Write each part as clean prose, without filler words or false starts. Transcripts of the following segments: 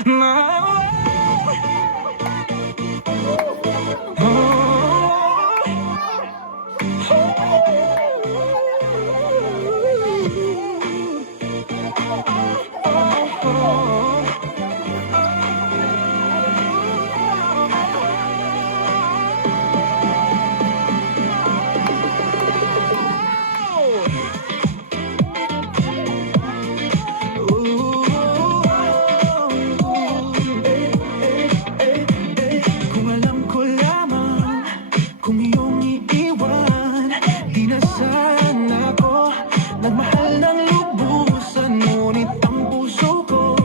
Kung alam ko lamang kung iyong iiwan, di na sana ako nagmahal ng lubusan. Ngunit ang puso ko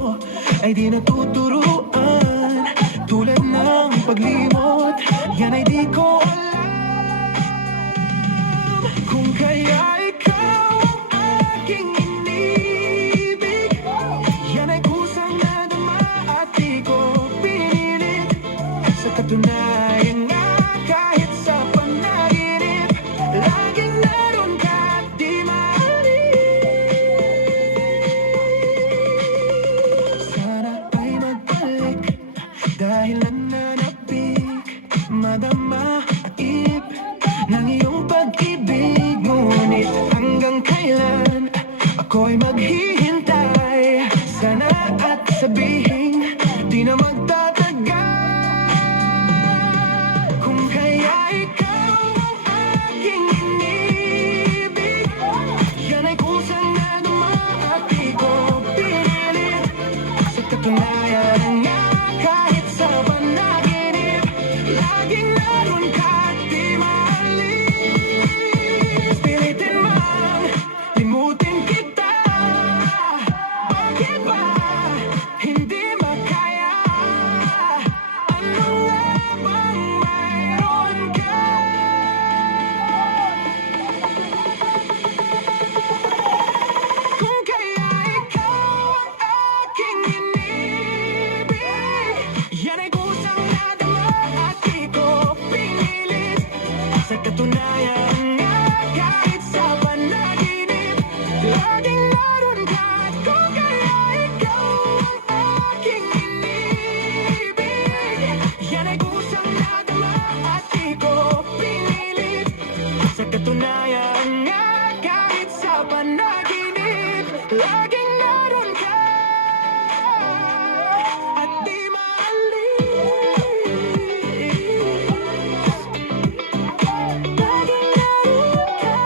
ay di natuturuan. Tulad ng paglimot, yan ay di ko alam. Kung kaya ikaw ang aking inibig, yan ay kusang nadama at di ko pinilit. Sa katunayan nga, kahit sa panaginip, laging naroon ka at di maalis. Sana ay magbalik dahil nananapig, madama at ip ng iyong pag-ibig. Ngunit hanggang kailan ako'y maghihintay? Sana at sabihin di na magtatagal. Kung kaya ikaw ang aking inibig, yan ay kusang nadama at di ko pinilit. Sa katunayan nga, kahit sa panaginip, laging naroon ka at di maalis. Pilitin man limutin kita, bakit ba hindi makaya? Ano nga bang mayroon ka? Kung kaya ikaw ang aking inibig, yan ay kusang nadama at di ko pinilit. Sa katunayan nga, kahit sa panaginip, laging naroon ka. At kung kaya ikaw ang aking inibig, yan ay kusang nadama at di ko pinilit. Sa katunayan nga, kahit sa panaginip, laging naroon ka at di maalis. Laging naroon ka,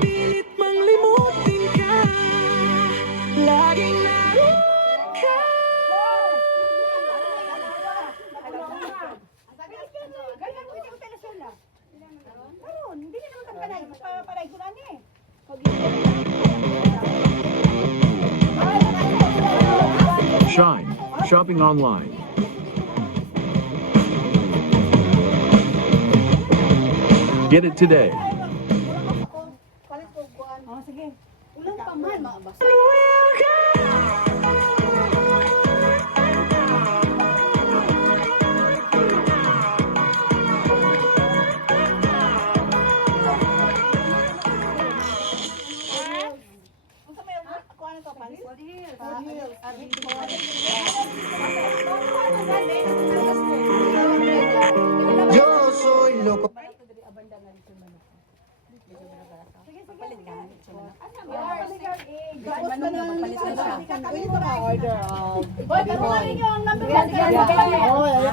pilit mang limutin ka, laging naroon ka. Shine. Shopping online. Get it today. Oh, sige. Ulang pa man, maabasa. Yo soy loco. Boy, karuan ninyo ang number 1. Ayaw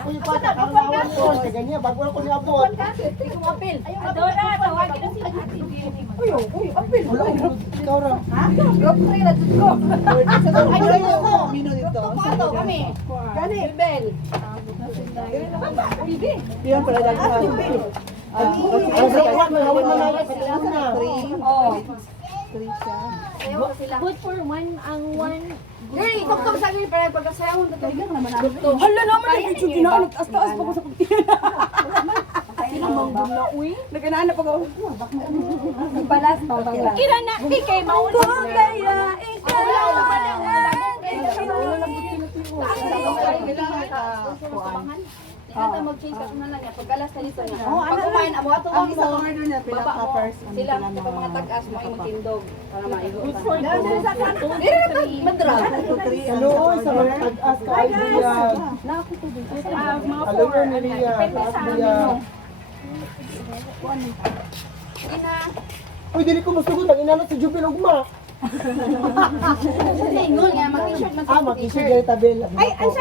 ko yung pata, karawan ko. Sa ganyan, bago ako niabot. Ikaw apil. Adora, tawagin na sila. Uy, apil. Ikaw ra. Ha? Grocery na ko. Ayaw ko. Mino dito. Kumato kami. Gani. Bel. Bibi. Yan pala dalawa. Ang sakwan, mahawin mo na lang. Oh. Good for one, ang one. Hey, ikaw sa akin para pagkasayang ko tayo naman ako. Hala naman, nag-video ginaan. Taas-taas pa ko sa pagkina. Sinamang na, uy. Nagkanaanap ako. Balas pa bang. Kira na, ikay mauna. Kung kaya ikaw Kanta mag-change ka na lang niya. Pagkalas na nito niya. Oo, Pag ano, kumain, amo ato Ang mo. isa order niya, pila Baba ka mo. first, ano, Sila, pila na- kapag mga tag-as mo ay magtindog. Para maigo. Dahil sa kanto. Dire na madrag. Ano, sa mga tag-as ka ay niya. Mga Alam 4. mo niya, Depende taas sa niya. Sige na. Uy, dili ko musugot, ang inanot si Jupil Ugma. Ingon nga, mag-t-shirt man Ah, mag-isip ganit tabel. Ay, ang